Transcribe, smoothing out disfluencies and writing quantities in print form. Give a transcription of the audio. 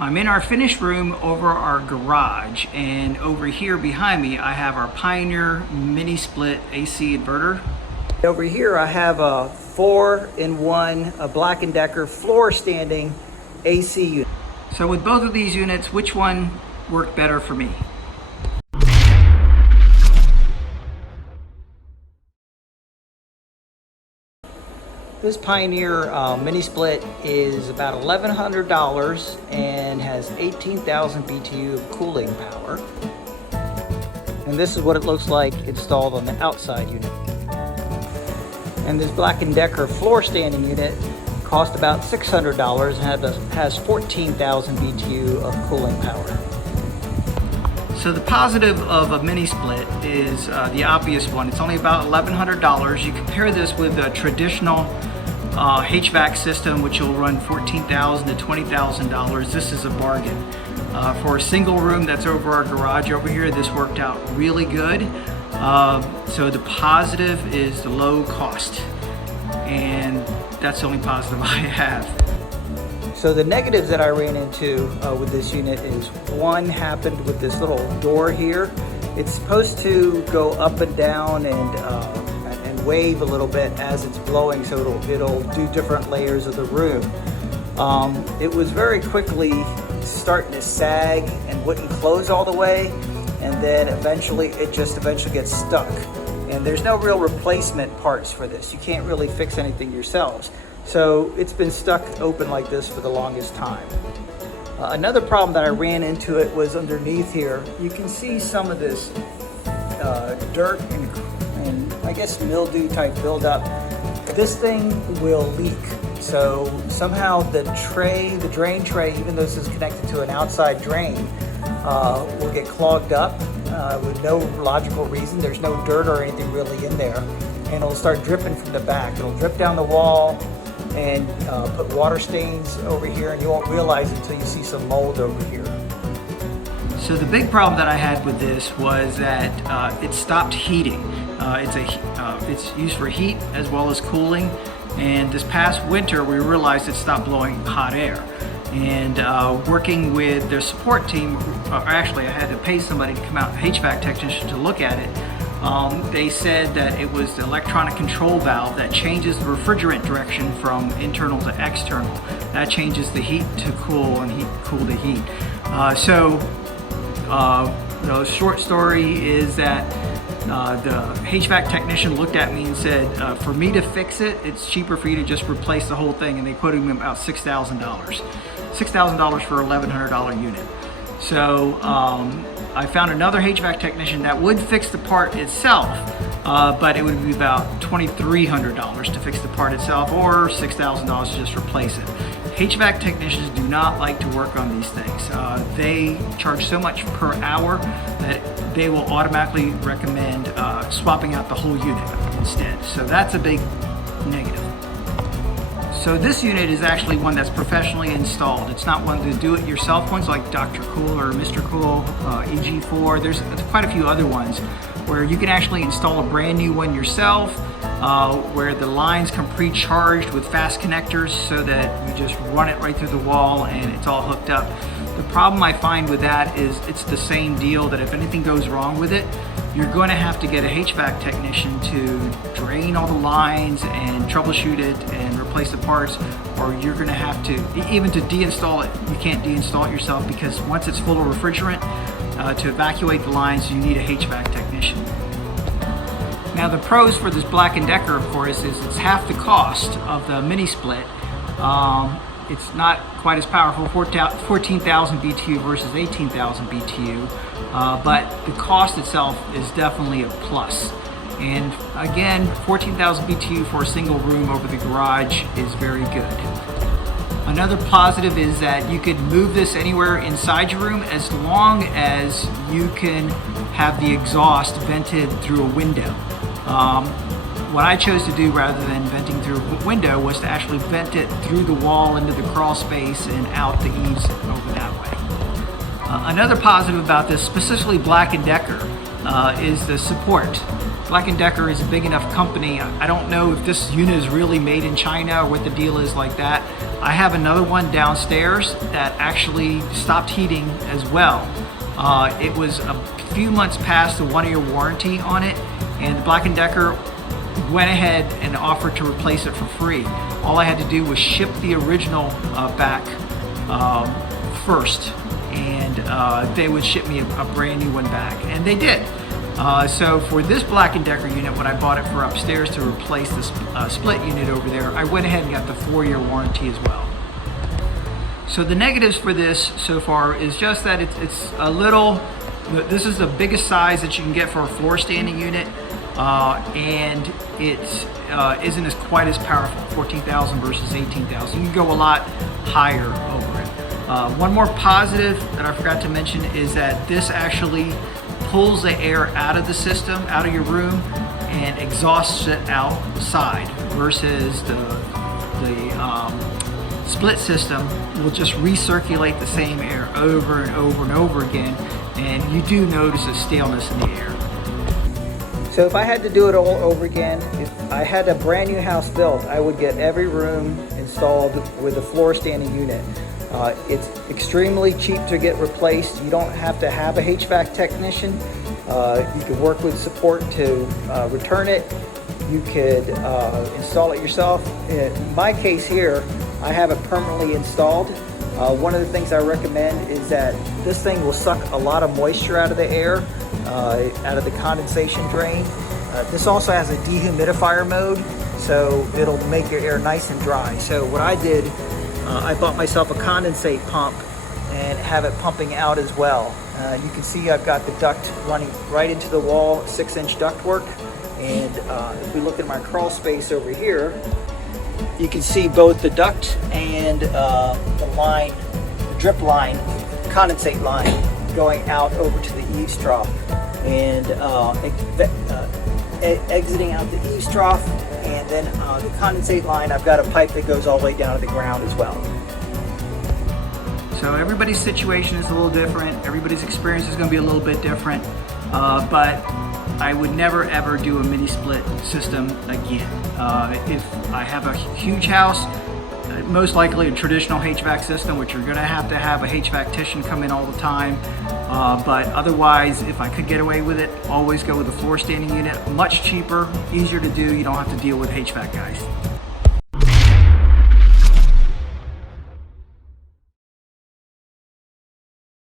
I'm in our finished room over our garage, and over here behind me I have our Pioneer mini split AC inverter. Over here I have a 4-in-1 a Black & Decker floor standing AC unit. So with both of these units, which one worked better for me? This Pioneer mini split is about $1,100 and has 18,000 BTU of cooling power. And this is what it looks like installed on the outside unit. And this Black & Decker floor standing unit cost about $600 and has 14,000 BTU of cooling power. So the positive of a mini split is the obvious one. It's only about $1,100. You compare this with a traditional HVAC system, which will run $14,000 to $20,000. This is a bargain. For a single room that's over our garage over here, this worked out really good. So the positive is the low cost, and that's the only positive I have. So the negatives that I ran into with this unit is, one happened with this little door here. It's supposed to go up and down and wave a little bit as it's blowing, so it'll do different layers of the room. It was very quickly starting to sag and wouldn't close all the way, and then eventually gets stuck. And there's no real replacement parts for this. You can't really fix anything yourselves. So it's been stuck open like this for the longest time. Another problem that I ran into it was underneath here. You can see some of this dirt and I guess mildew type buildup. This thing will leak. So somehow the drain tray, even though this is connected to an outside drain, will get clogged up with no logical reason. There's no dirt or anything really in there. And it'll start dripping from the back. It'll drip down the wall and put water stains over here, and you won't realize it until you see some mold over here. So the big problem that I had with this was that it stopped heating. It's used for heat as well as cooling, and this past winter we realized it stopped blowing hot air. And working with their support team, actually I had to pay somebody to come out, an HVAC technician, to look at it. They said that it was the electronic control valve that changes the refrigerant direction from internal to external. That changes the heat to cool and cool to heat. The short story is that the HVAC technician looked at me and said, for me to fix it, it's cheaper for you to just replace the whole thing, and they put him about $6,000. $6,000 for an $1,100 unit. So I found another HVAC technician that would fix the part itself, but it would be about $2,300 to fix the part itself, or $6,000 to just replace it. HVAC technicians do not like to work on these things. They charge so much per hour that they will automatically recommend swapping out the whole unit instead. So that's a big negative. So this unit is actually one that's professionally installed. It's not one of the do-it-yourself ones like Dr. Cool or Mr. Cool, EG4. There's quite a few other ones where you can actually install a brand new one yourself, where the lines come pre-charged with fast connectors so that you just run it right through the wall and it's all hooked up. The problem I find with that is it's the same deal, that if anything goes wrong with it, you're going to have to get a HVAC technician to drain all the lines and troubleshoot it and replace the parts, or you're going to have to, even to deinstall it, you can't deinstall it yourself, because once it's full of refrigerant, to evacuate the lines, you need a HVAC technician. Now the pros for this Black & Decker, of course, is it's half the cost of the mini split. It's not quite as powerful, 14,000 BTU versus 18,000 BTU, but the cost itself is definitely a plus. And again, 14,000 BTU for a single room over the garage is very good. Another positive is that you could move this anywhere inside your room as long as you can have the exhaust vented through a window. What I chose to do, rather than venting through a window, was to actually vent it through the wall into the crawl space and out the eaves over that way. Another positive about this, specifically Black & Decker, is the support. Black & Decker is a big enough company. I don't know if this unit is really made in China or what the deal is like that, I have another one downstairs that actually stopped heating as well. It was a few months past the 1-year warranty on it, and Black & Decker went ahead and offered to replace it for free. All I had to do was ship the original back first, and they would ship me a brand new one back, and they did. So for this Black & Decker unit, when I bought it for upstairs to replace the split unit over there, I went ahead and got the 4-year warranty as well. So the negatives for this so far is just that it's a little, this is the biggest size that you can get for a floor standing unit, and it isn't as quite as powerful, 14,000 versus 18,000. You can go a lot higher over it. One more positive that I forgot to mention is that this actually pulls the air out of the system, out of your room, and exhausts it outside, versus the split system will just recirculate the same air over and over and over again, and you do notice a staleness in the air. So if I had to do it all over again, if I had a brand new house built, I would get every room installed with a floor standing unit. It's extremely cheap to get replaced. You don't have to have a HVAC technician. You can work with support to return it. You could install it yourself. In my case here, I have it permanently installed. One of the things I recommend is that this thing will suck a lot of moisture out of the air, out of the condensation drain. This also has a dehumidifier mode, so it'll make your air nice and dry. So what I did, I bought myself a condensate pump and have it pumping out as well. You can see I've got the duct running right into the wall, 6-inch duct work. And if we look at my crawl space over here, you can see both the duct and the line, the drip line, condensate line going out over to the eaves trough, and exiting out the eaves trough, and then the condensate line, I've got a pipe that goes all the way down to the ground as well. So everybody's situation is a little different. Everybody's experience is going to be a little bit different, but I would never ever do a mini split system again. If I have a huge house, most likely a traditional HVAC system, which you're going to have a HVAC technician come in all the time. But otherwise, if I could get away with it, always go with a floor standing unit. Much cheaper, easier to do. You don't have to deal with HVAC guys.